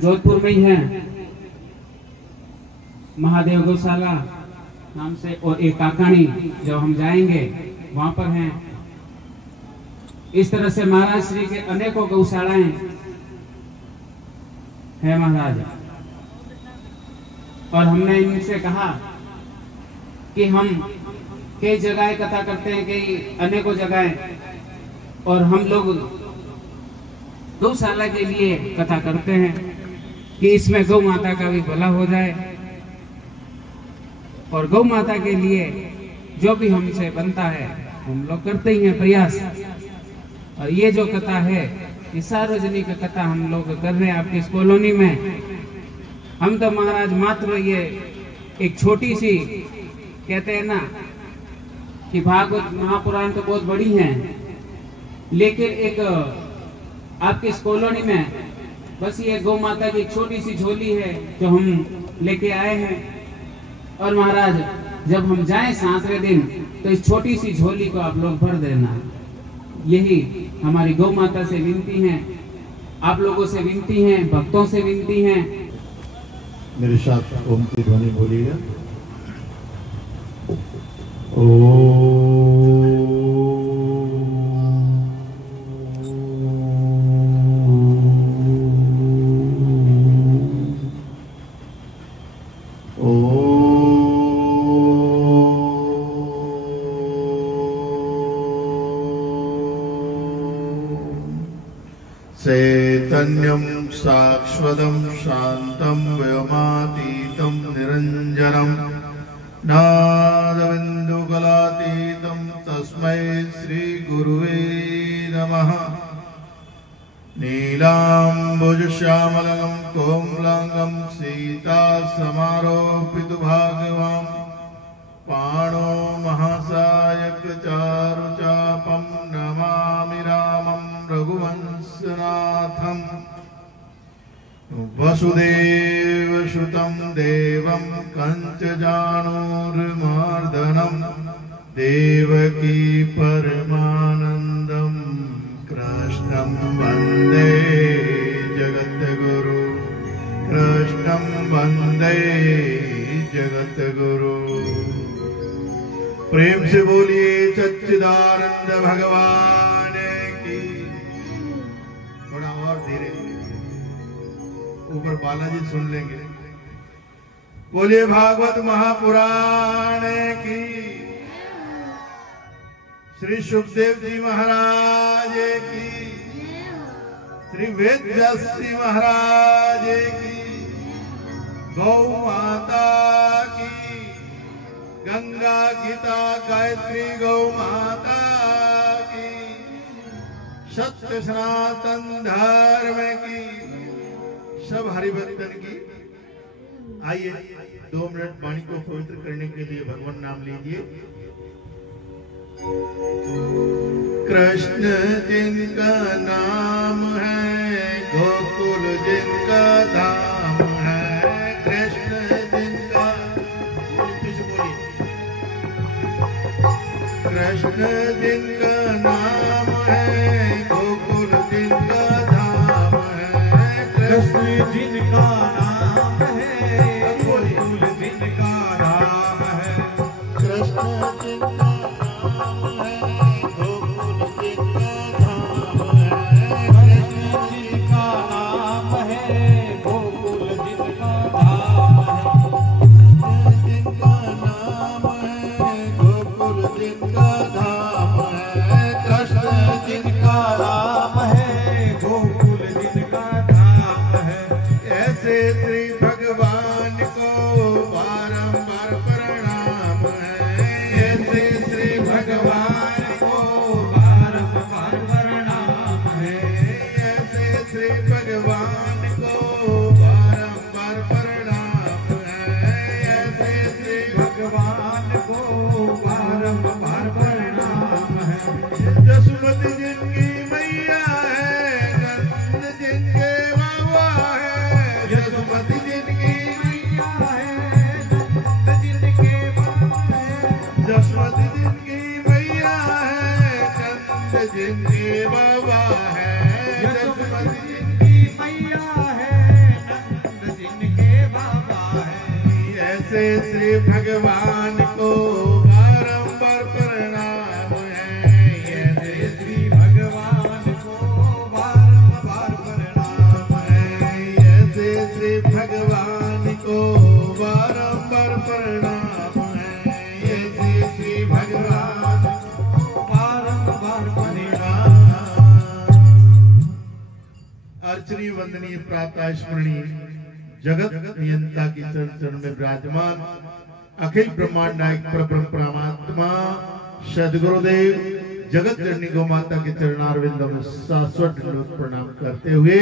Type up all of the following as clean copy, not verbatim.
जोधपुर में ही है, महादेव गौशाला नाम से, और एक काकानी जब हम जाएंगे वहां पर हैं। इस तरह से महाराज श्री के अनेकों गौशालाएं हैं महाराज। और हमने इनसे कहा कि हम कई जगह कथा करते हैं, कई अनेकों जगह, और हम लोग गौशाला के लिए कथा करते हैं कि इसमें गौ माता का भी भला हो जाए, और गौ माता के लिए जो भी हमसे बनता है हम लोग करते ही हैं प्रयास। और ये जो कथा है, ये सार्वजनिक कथा हम लोग कर रहे हैं आपकी इस कॉलोनी में। हम तो महाराज मात्र ये एक छोटी सी, कहते हैं ना कि भागवत महापुराण तो बहुत बड़ी है, लेकिन एक आपकी इस कॉलोनी में बस ये गौ माता की एक छोटी सी झोली है जो हम लेके आए हैं। और महाराज जब हम जाएं 7वें दिन तो इस छोटी सी झोली को आप लोग भर देना, यही हमारी गौ माता से विनती है, आप लोगों से विनती है, भक्तों से विनती है। मेरे साथ ओम की ध्वनि बोलिएगा। ओम चैतन्यं साक्षवदं शान्तं व्योमातीतं निरञ्जनं नादबिन्दुकलातीतं तस्मै श्रीगुरुवे नमः। नीलाम्बुजश्यामलं कोमलांगं सीतासमारोपितभागवां पाणो महासायक चारुचापं नमामि रामं रघुवंशनाथम्। वसुदेवसुतं देवं कंचजानूरमर्दनं देवकी परमानन्दं कृष्णं वन्दे जगद्गुरु, कृष्णं वन्दे जगद्गुरु। प्रेम से बोलिए सच्चिदानंद भगवान की। थोड़ा और धीरे, ऊपर बालाजी सुन लेंगे। बोलिए भागवत महापुराण की। श्री सुखदेव जी महाराज की, श्री वेदव्यास जी महाराज की, गौ माता की, गंगा गीता गायत्री गौ माता की, सत्य सनातन धर्म की, सब हरिभक्तन की। आइए 2 मिनट वाणी को पवित्र करने के लिए भगवान नाम लीजिए। कृष्ण जिनका नाम है, गोकुल जिनका धाम है, कृष्ण जिनका, कृष्ण जिनका नाम है, गोकुल जिनका धाम है, कृष्ण जिनका नाम है, गोकुल जिनका धाम है, कृष्ण जिनका जिनकी बाबा है, जिनकी मैया है, ऐसे श्री भगवान को बारंबार प्रणाम है। ऐसे श्री भगवान को बारंबार प्रणाम है। ऐसे श्री भगवान को बारंबार प्रणाम है। ऐसे श्री भगवान को बारंबार प्रणाम। अर्चनीय वंदनीय प्रातः स्मरणीय जगत नियंता की चरण चरण में विराजमान अखिल ब्रह्मांड नायक परब्रह्म परमात्मा सद्गुरुदेव जगत जननी गौ माता के चरणारविंदों में शाश्वत दंडवत प्रणाम करते हुए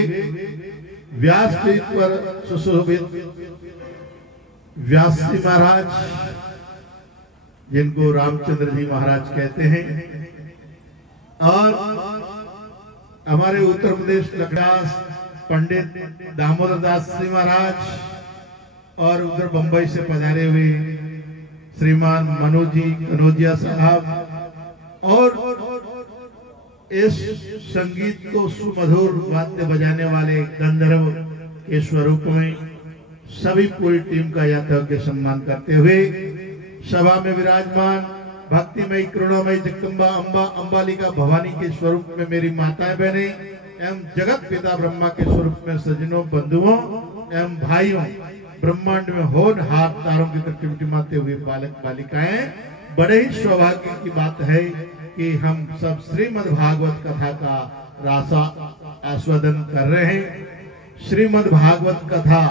व्यासपीठ पर सुशोभित व्यास जी महाराज, जिनको रामचंद्र जी महाराज कहते हैं, और हमारे उत्तर प्रदेश लखरास पंडित दामोदर दास जी महाराज और उधर बंबई से पधारे हुए श्रीमान मनोज जी कनौजिया साहब, और इस संगीत को सुमधुर वाद्य बजाने वाले गंधर्व के स्वरूप में सभी पूरी टीम का यथायोग्य सम्मान करते हुए सभा में विराजमान भक्तिमयी करुणामयी जगदम्बा अम्बा अम्बालिका भवानी के स्वरूप में मेरी माताएं बहने एवं जगत पिता ब्रह्मा के स्वरूप में सज्जनों बंधुओं एवं भाइयों, ब्रह्मांड में होनहार तारों की तरफ टिमटिमाते हुए बालक बालिकाएं, बड़े ही सौभाग्य की बात है कि हम सब श्रीमद् भागवत कथा का रासा आस्वादन कर रहे हैं। श्रीमद् भागवत कथा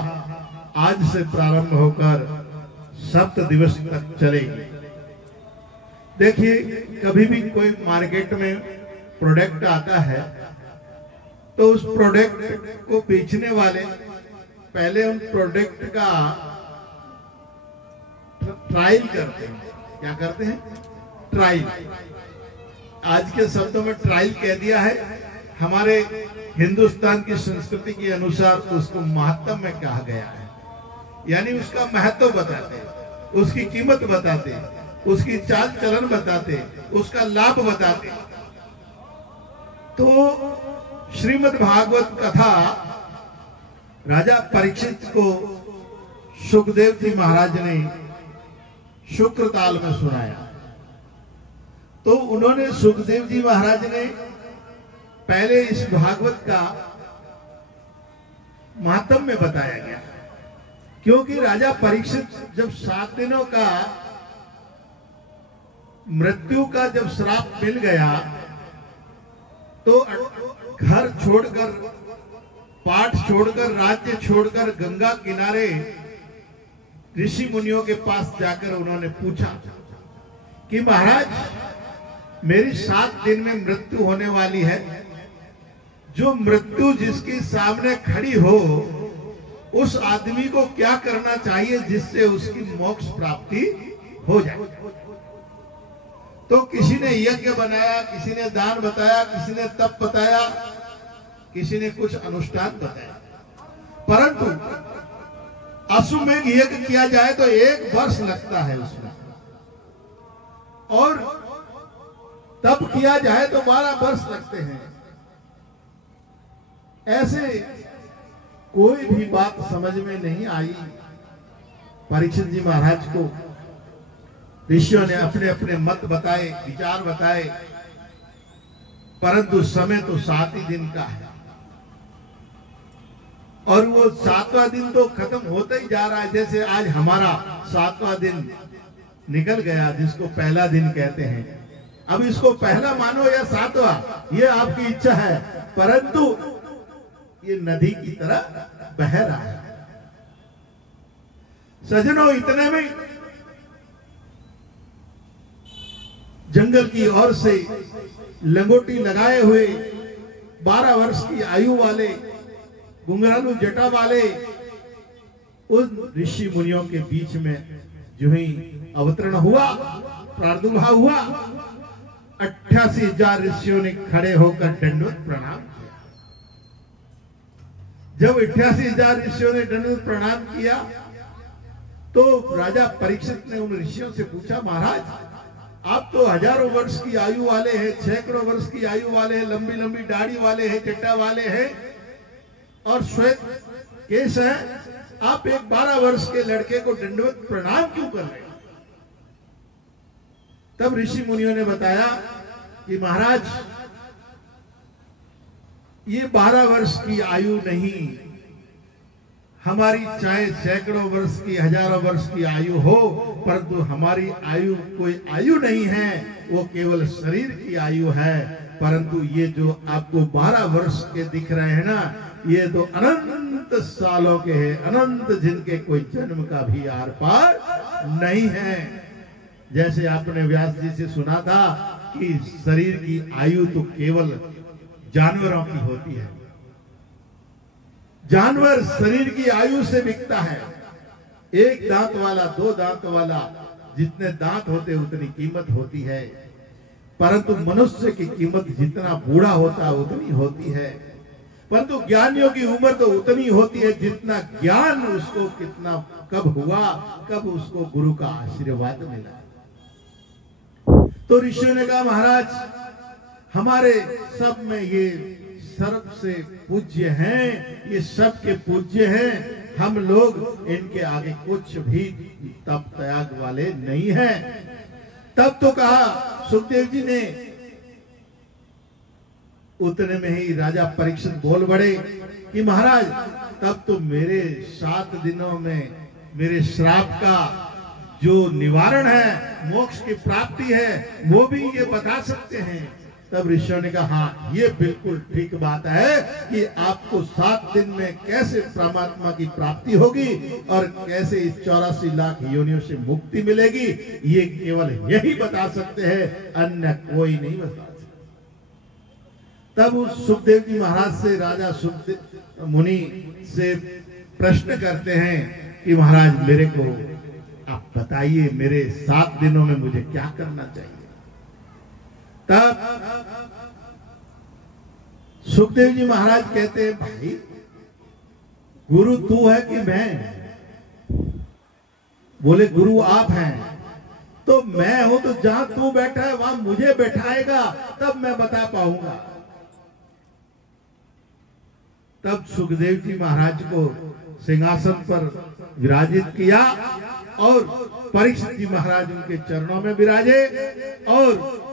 आज से प्रारंभ होकर 7 दिवस तक चलेगी। देखिए, कभी भी कोई मार्केट में प्रोडक्ट आता है तो उस प्रोडक्ट को बेचने वाले पहले उन प्रोडक्ट का ट्रायल करते हैं। क्या करते हैं? ट्रायल। आज के शब्दों में ट्रायल कह दिया है। हमारे हिंदुस्तान की संस्कृति के अनुसार उसको महत्व में कहा गया है, यानी उसका महत्व बताते, उसकी कीमत बताते, उसकी चाल चलन बताते, उसका लाभ बताते। तो श्रीमद् भागवत कथा राजा परीक्षित को सुखदेव जी महाराज ने शुक्र ताल में सुनाया। तो उन्होंने सुखदेव जी महाराज ने पहले इस भागवत का महात्म्य में बताया गया, क्योंकि राजा परीक्षित जब 7 दिनों का मृत्यु का जब श्राप मिल गया तो घर छोड़कर, पाठ छोड़कर, राज्य छोड़कर गंगा किनारे ऋषि मुनियों के पास जाकर उन्होंने पूछा कि महाराज, मेरी 7 दिन में मृत्यु होने वाली है। जो मृत्यु जिसके सामने खड़ी हो, उस आदमी को क्या करना चाहिए जिससे उसकी मोक्ष प्राप्ति हो जाए? तो किसी ने यज्ञ बनाया, किसी ने दान बताया, किसी ने तप बताया, किसी ने कुछ अनुष्ठान बताया। परंतु अश्वमेघ यज्ञ किया जाए तो 1 वर्ष लगता है उसमें, और तप किया जाए तो 12 वर्ष लगते हैं। ऐसे कोई भी बात समझ में नहीं आई। परीक्षित जी महाराज को ऋषियों ने अपने अपने मत बताए, विचार बताए, परंतु समय तो 7 ही दिन का है, और वो 7वां दिन तो खत्म होता ही जा रहा है। जैसे आज हमारा 7वां दिन निकल गया, जिसको पहला दिन कहते हैं। अब इसको पहला मानो या 7वां, ये आपकी इच्छा है, परंतु ये नदी की तरह बह रहा है। सज्जनों, इतने में जंगल की ओर से लंगोटी लगाए हुए 12 वर्ष की आयु वाले, घुंघरालू जटा वाले उन ऋषि मुनियों के बीच में जो ही अवतरण हुआ, प्रादुर्भाव हुआ, 88,000 ऋषियों ने खड़े होकर दंडवत प्रणाम किया। जब 88,000 ऋषियों ने दंडवत प्रणाम किया तो राजा परीक्षित ने उन ऋषियों से पूछा, महाराज, आप तो हजारों वर्ष की आयु वाले हैं, सैकड़ों वर्ष की आयु वाले हैं, लंबी लंबी दाढ़ी वाले हैं, जटा वाले हैं, और श्वेत केश है, आप एक 12 वर्ष के लड़के को दंडवत प्रणाम क्यों कर रहे हैं? तब ऋषि मुनियों ने बताया कि महाराज, ये 12 वर्ष की आयु नहीं, हमारी चाहे सैकड़ों वर्ष की, हजारों वर्ष की आयु हो, परंतु हमारी आयु कोई आयु नहीं है, वो केवल शरीर की आयु है। परंतु ये जो आपको 12 वर्ष के दिख रहे हैं ना, ये तो अनंत सालों के हैं, अनंत, जिनके कोई जन्म का भी आर पार नहीं है। जैसे आपने व्यास जी से सुना था कि शरीर की आयु तो केवल जानवरों की होती है। जानवर शरीर की आयु से बिकता है। एक दांत वाला, 2 दांत वाला, जितने दांत होते उतनी कीमत होती है, परंतु मनुष्य की कीमत जितना बूढ़ा होता है उतनी होती है। परंतु ज्ञानियों की उम्र तो उतनी होती है जितना ज्ञान उसको कितना कब हुआ, कब उसको गुरु का आशीर्वाद मिला। तो ऋषियों ने कहा, महाराज हमारे सब में ये सर्व से पूज्य हैं, ये सब के पूज्य हैं, हम लोग इनके आगे कुछ भी तप त्याग वाले नहीं हैं। तब तो कहा सुखदेव जी ने, उतने में ही राजा परीक्षित बोल पड़े कि महाराज, तब तो मेरे 7 दिनों में मेरे श्राप का जो निवारण है, मोक्ष की प्राप्ति है, वो भी ये बता सकते हैं। तब ऋषियों ने कहा, हाँ ये बिल्कुल ठीक बात है कि आपको 7 दिन में कैसे परमात्मा की प्राप्ति होगी और कैसे इस 84 लाख योनियों से मुक्ति मिलेगी, ये केवल यही बता सकते हैं, अन्य कोई नहीं बता सकता। तब उस सुखदेव जी महाराज से राजा सुखदेव मुनि से प्रश्न करते हैं कि महाराज मेरे को आप बताइए, मेरे 7 दिनों में मुझे क्या करना चाहिए। तब सुखदेव जी महाराज कहते हैं, भाई गुरु तू है कि मैं? बोले गुरु आप हैं। तो मैं हूं तो जहां तू बैठा है वहां मुझे बैठाएगा, तब मैं बता पाऊंगा। तब सुखदेव जी महाराज को सिंहासन पर विराजित किया और परीक्षित जी महाराज उनके चरणों में विराजे और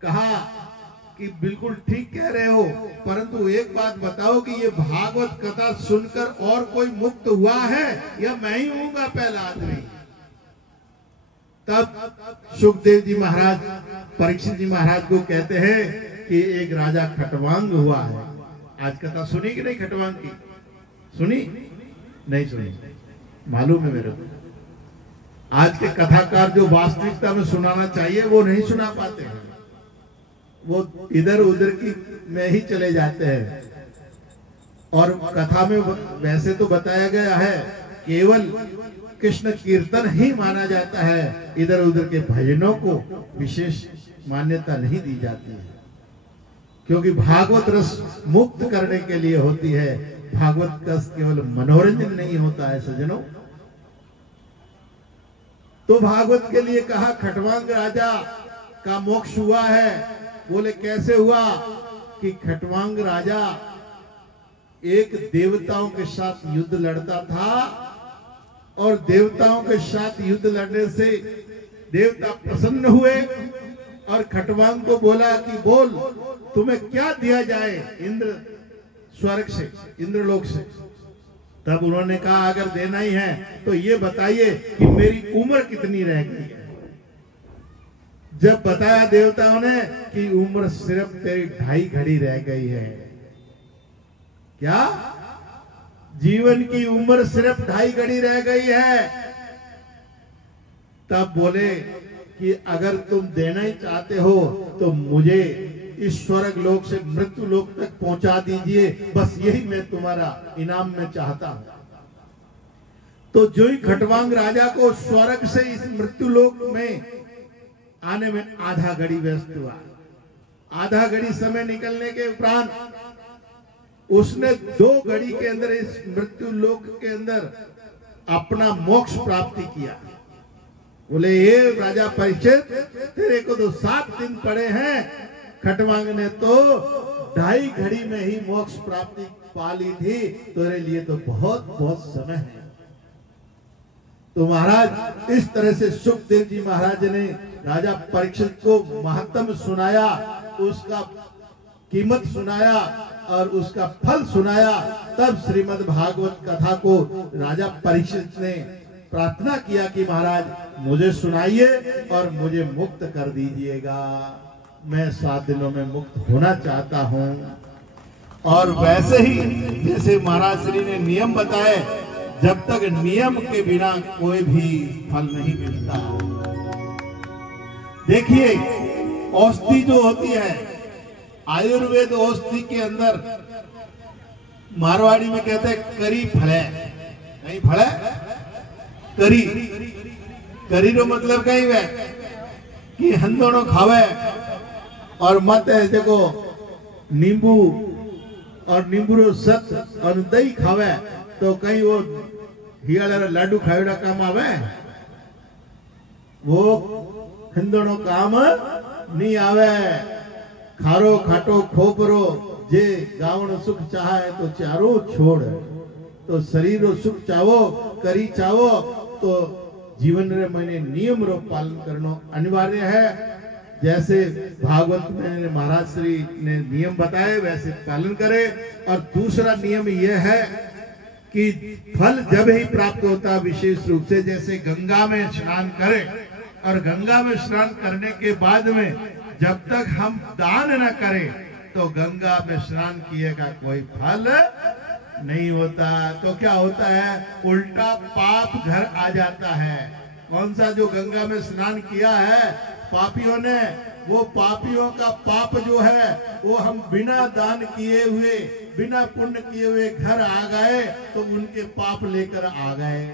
कहा कि बिल्कुल ठीक कह रहे हो, परंतु एक बात बताओ कि ये भागवत कथा सुनकर और कोई मुक्त हुआ है या मैं ही हूँगा पहला आदमी? तब सुखदेव जी महाराज परीक्षित जी महाराज को कहते हैं कि एक राजा खटवांग हुआ है। आज कथा सुनी कि नहीं? खटवांग की सुनी? नहीं सुनी, मालूम है मेरे को। आज के कथाकार जो वास्तविकता में सुनाना चाहिए वो नहीं सुना पाते हैं, वो इधर उधर की में ही चले जाते हैं। और कथा में वैसे तो बताया गया है केवल कृष्ण कीर्तन ही माना जाता है, इधर उधर के भजनों को विशेष मान्यता नहीं दी जाती है, क्योंकि भागवत रस मुक्त करने के लिए होती है। भागवत रस केवल मनोरंजन नहीं होता है सज्जनों। तो भागवत के लिए कहा खटवांग राजा का मोक्ष हुआ है। बोले कैसे हुआ? कि खटवांग राजा एक देवताओं के साथ युद्ध लड़ता था और देवताओं के साथ युद्ध लड़ने से देवता प्रसन्न हुए और खटवांग को बोला कि बोल तुम्हें क्या दिया जाए इंद्र स्वर्ग से, इंद्रलोक से। तब उन्होंने कहा अगर देना ही है तो ये बताइए कि मेरी उम्र कितनी रह गई है। जब बताया देवताओं ने कि उम्र सिर्फ तेरी 2.5 घड़ी रह गई है। क्या? जीवन की उम्र सिर्फ 2.5 घड़ी रह गई है। तब बोले कि अगर तुम देना ही चाहते हो तो मुझे इस स्वर्ग लोक से मृत्यु लोक तक पहुंचा दीजिए, बस यही मैं तुम्हारा इनाम में चाहता हूं। तो जो ही खटवांग राजा को स्वर्ग से इस मृत्यु लोक में आने में आधा घड़ी व्यस्त हुआ। आधा घड़ी समय निकलने के उपरांत उसने 2 घड़ी के अंदर इस मृत्यु लोक के अंदर अपना मोक्ष प्राप्ति किया। बोले ये राजा परीक्षित, तेरे को तो 7 दिन पड़े हैं। खटवांग ने तो ढाई घड़ी में ही मोक्ष प्राप्ति पा ली थी, तेरे लिए तो बहुत बहुत समय है। तो महाराज इस तरह से सुखदेव जी महाराज ने राजा परीक्षित को महत्व सुनाया, उसका कीमत सुनाया और उसका फल सुनाया। तब श्रीमद् भागवत कथा को राजा परीक्षित ने प्रार्थना किया कि महाराज मुझे सुनाइए और मुझे मुक्त कर दीजिएगा, मैं 7 दिनों में मुक्त होना चाहता हूं। और वैसे ही जैसे महाराज श्री ने नियम बताए, जब तक नियम के बिना कोई भी फल नहीं मिलता। देखिए औषधि जो होती है, आयुर्वेद औषधि के अंदर मारवाड़ी में कहते हैं करी फले, नहीं फले करी, करी रो मतलब कहीं वे कि हंदोनो खावे और मत है देखो नींबू और नींबू रो सत और दही खावे तो कहीं वो हियाला लाडू खावेड़ा काम आवे, वो हंदोनो काम नहीं आवे। खारो खाटो खोपरो जे गावण सुख चाहे तो चारो छोड़, तो शरीर रो सुख चाहो करी चाहो तो जीवन रे मैंने नियम रो पालन करना अनिवार्य है। जैसे भागवत में महाराज श्री ने नियम बताए वैसे पालन करे। और दूसरा नियम यह है कि फल जब ही प्राप्त होता, विशेष रूप से जैसे गंगा में स्नान करें, और गंगा में स्नान करने के बाद में जब तक हम दान न करें तो गंगा में स्नान किए का कोई फल नहीं होता। तो क्या होता है, उल्टा पाप घर आ जाता है। कौन सा जो गंगा में स्नान किया है पापियों ने, वो पापियों का पाप जो है वो हम बिना दान किए हुए, बिना पुण्य किए हुए घर आ गए तो उनके पाप लेकर आ गए।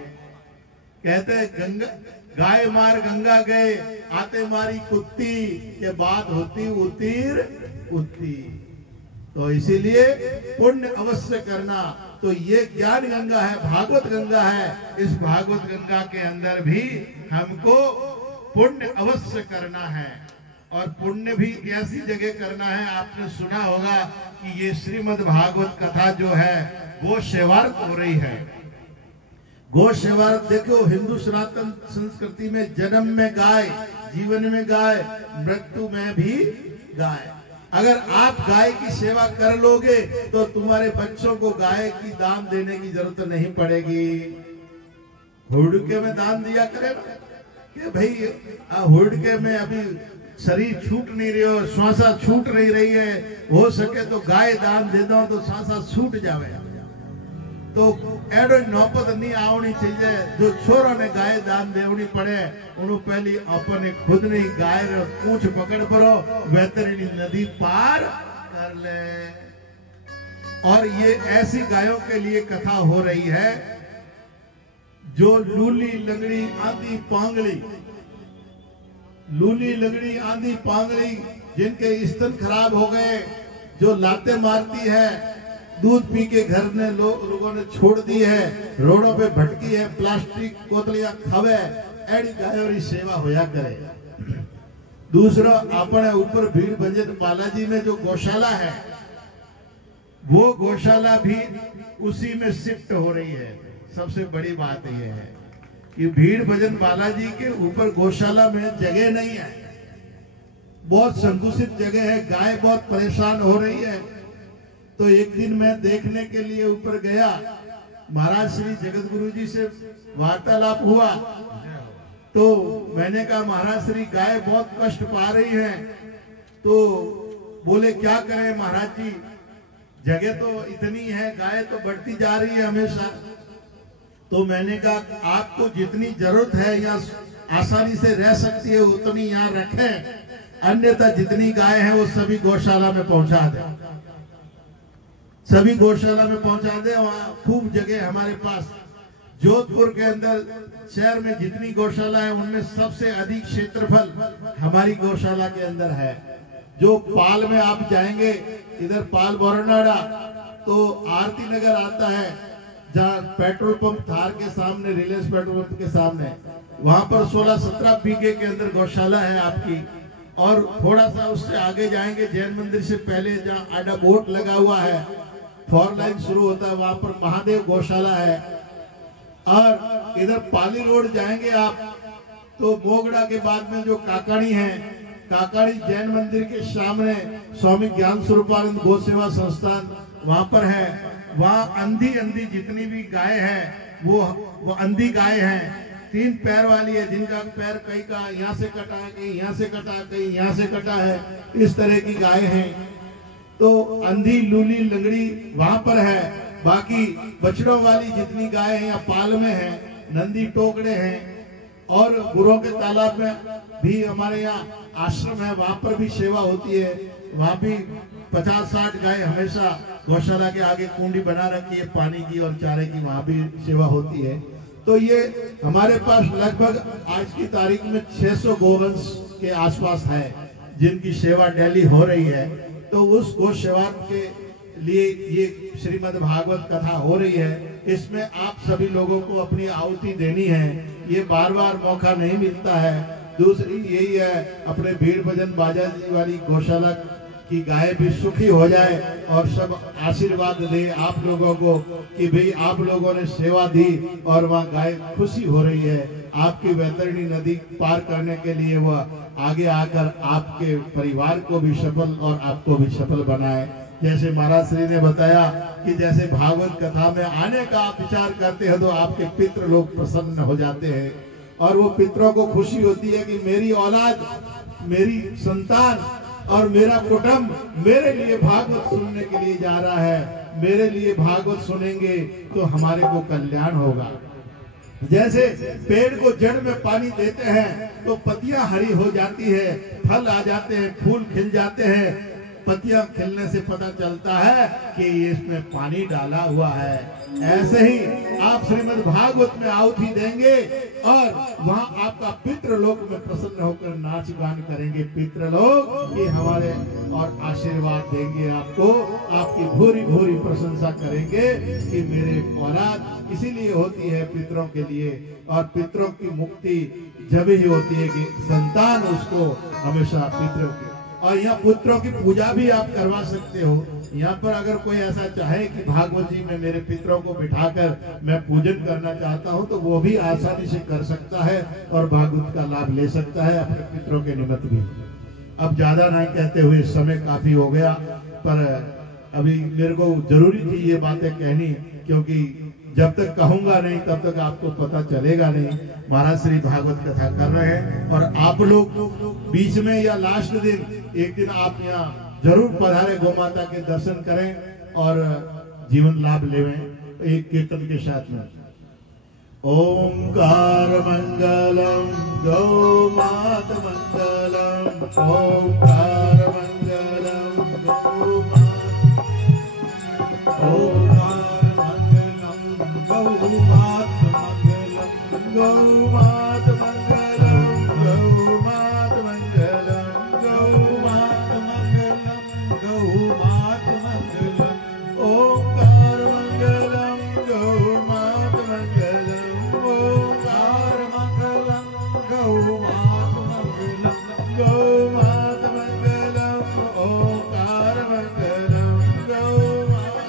कहते हैं गंगा गाय मार गंगा गए, आते मारी कुत्ती, के बात होती उतीर उती। तो इसीलिए पुण्य अवश्य करना। तो ये ज्ञान गंगा है, भागवत गंगा है। इस भागवत गंगा के अंदर भी हमको पुण्य अवश्य करना है, और पुण्य भी ऐसी जगह करना है। आपने सुना होगा कि ये श्रीमद् भागवत कथा जो है गो सेवार्थ हो रही है। गो सेवार्थ देखो, हिंदू सनातन संस्कृति में जन्म में गाय, जीवन में गाय, मृत्यु में भी गाय। अगर आप गाय की सेवा कर लोगे तो तुम्हारे बच्चों को गाय की दान देने की जरूरत नहीं पड़ेगी। हुड़के में दान दिया करेगा कि भाई हुड़के में अभी शरीर छूट नहीं रही हो, श्वासा छूट नहीं रही है, हो सके तो गाय दान दे दो तो श्वासा छूट जावे। तो एडो नौपत नहीं आवनी चाहिए। जो छोरों ने गाय दान देवनी पड़े उन्होंने पहली अपने खुद ने गाय पूंछ पकड़ पड़ो, बेहतरीन नदी पार कर ले। और ये ऐसी गायों के लिए कथा हो रही है जो लूली लंगड़ी आंधी पांगली, लूली लंगड़ी आंधी पांगली, जिनके स्तन खराब हो गए, जो लाते मारती है, दूध पी के घर ने लोगों ने छोड़ दी है, रोडों पे भटकी है, प्लास्टिक कोतलियां खावे, एडी गायों की सेवा होया करे। दूसरा अपने ऊपर भीड़ भंजन बालाजी में जो गौशाला है, वो गौशाला भी उसी में शिफ्ट हो रही है। सबसे बड़ी बात यह है कि भीड़ भजन बालाजी के ऊपर गौशाला में जगह नहीं है, बहुत संकुचित जगह है, गाय बहुत परेशान हो रही है। तो एक दिन मैं देखने के लिए ऊपर गया, महाराज श्री जगत गुरु जी से वार्तालाप हुआ। तो मैंने कहा महाराज श्री गाय बहुत कष्ट पा रही है। तो बोले क्या करें महाराज जी, जगह तो इतनी है, गाय तो बढ़ती जा रही है हमेशा। तो मैंने कहा आपको जितनी जरूरत है या आसानी से रह सकती है उतनी यहाँ रखें, अन्यथा जितनी गाय है वो सभी गौशाला में पहुंचा दें, सभी गौशाला में पहुंचा दे। वहां खूब जगह हमारे पास जोधपुर के अंदर शहर में जितनी गौशाला है उनमें सबसे अधिक क्षेत्रफल हमारी गौशाला के अंदर है। जो पाल में आप जाएंगे, इधर पाल बोरनाडा तो आरती नगर आता है, जहाँ पेट्रोल पंप थार के सामने, रिलायंस पेट्रोल पंप के सामने, वहां पर 16-17 बीघे के अंदर गौशाला है आपकी। और थोड़ा सा उससे आगे जाएंगे, जैन मंदिर से पहले जहाँ आडा बोट लगा हुआ है, 4 लाइन शुरू होता है, वहां पर महादेव गौशाला है। और इधर पाली रोड जाएंगे आप तो मोगड़ा के बाद में जो काकाड़ी है, काकाड़ी जैन मंदिर के सामने स्वामी ज्ञान स्वरूपानंद गौ सेवा संस्थान वहां पर है। वहां अंधी जितनी भी गाय है वो अंधी गाय है, 3 पैर वाली है, जिनका पैर कई का यहाँ से कटा है, कहीं यहाँ से कटा, कहीं यहाँ से कटा है, इस तरह की गाय है। तो अंधी लूली लंगड़ी वहां पर है। बाकी बछड़ों वाली जितनी गाय है या पाल में है, नंदी टोकड़े हैं। और गुरुओं के तालाब में भी हमारे यहाँ आश्रम है, वहां पर भी सेवा होती है। वहां भी 50-60 गाय हमेशा गौशाला के आगे कुंडी बना रखी है पानी की और चारे की, वहां भी सेवा होती है। तो ये हमारे पास लगभग आज की तारीख में 600 गोवंश के आसपास है जिनकी सेवा डेली हो रही है। तो उस गौ सेवा के लिए ये श्रीमद् भागवत कथा हो रही है। इसमें आप सभी लोगों को अपनी आहुति देनी है, ये बार बार मौका नहीं मिलता है। दूसरी यही है, अपने भीड़ भजन बाजा जी वाली गौशाला की गाय भी सुखी हो जाए और सब आशीर्वाद दे आप लोगों को कि भाई आप लोगों ने सेवा दी और वहाँ गाय खुशी हो रही है। आपकी वैतरणी नदी पार करने के लिए वह आगे आकर आपके परिवार को भी सफल और आपको भी सफल बनाए। जैसे महाराज श्री ने बताया कि जैसे भागवत कथा में आने का आप विचार करते हैं तो आपके पितृ लोग प्रसन्न हो जाते हैं और वो पितरों को खुशी होती है कि मेरी औलाद, मेरी संतान और मेरा कुटुंब मेरे लिए भागवत सुनने के लिए जा रहा है। मेरे लिए भागवत सुनेंगे तो हमारे को कल्याण होगा। जैसे पेड़ को जड़ में पानी देते हैं तो पत्तियां हरी हो जाती है, फल आ जाते हैं, फूल खिल जाते हैं। पत्तियां खिलने से पता चलता है कि इसमें पानी डाला हुआ है। ऐसे ही आप श्रीमद् भागवत में आहुति देंगे और वहां आपका पितृ लोक में प्रसन्न होकर नाच गान करेंगे पितृ लोग, कि हमारे और आशीर्वाद देंगे आपको, आपकी भूरी भूरी प्रशंसा करेंगे कि मेरे औलाद इसीलिए होती है पितरों के लिए। और पितरों की मुक्ति जब ही होती है कि संतान उसको हमेशा पितरों के। और यहाँ पुत्रों की पूजा भी आप करवा सकते हो। यहाँ पर अगर कोई ऐसा चाहे कि भागवत जी में मेरे पितरों को बिठाकर मैं पूजन करना चाहता हूँ तो वो भी आसानी से कर सकता है और भागवत का लाभ ले सकता है अपने पितरों के निमित्त भी। अब ज्यादा नहीं कहते हुए, समय काफी हो गया, पर अभी मेरे को जरूरी थी ये बातें कहनी, क्योंकि जब तक कहूंगा नहीं तब तक आपको पता चलेगा नहीं। महाराज श्री भागवत कथा कर रहे हैं और आप लोग बीच में या लास्ट दिन एक दिन आप यहाँ जरूर पधारे, गौ माता के दर्शन करें और जीवन लाभ लेवें एक कीर्तन के साथ में। ओंकार मंगलम गौ मात मंगलम, ओंकार मंगलम गौ मात, ओंकार मंगलम गौ मात मंगलम, गौ मात मंगलम, गौ मात मंगलम, गौ मात मंगलम, गौ मात मंगलम, ओंकार मंगलम गौ मात मंगलम, ओंकार मंगलम गौ मात मंगलम, गौ मात मंगलम, ओंकार मंगलम गौ मात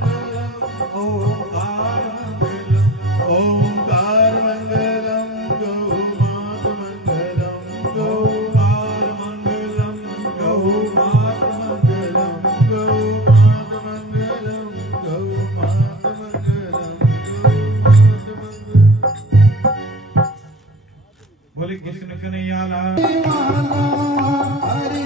मंगलम, ओंकार मंगलम, ओंकार मंगलम गौ मात मंगलम, गौकार मंगलम, गौ मात मंगलम, गौ मात मंगलम, गौ मात मंगलम, बोले कृष्ण कन्हैया लाल। हरि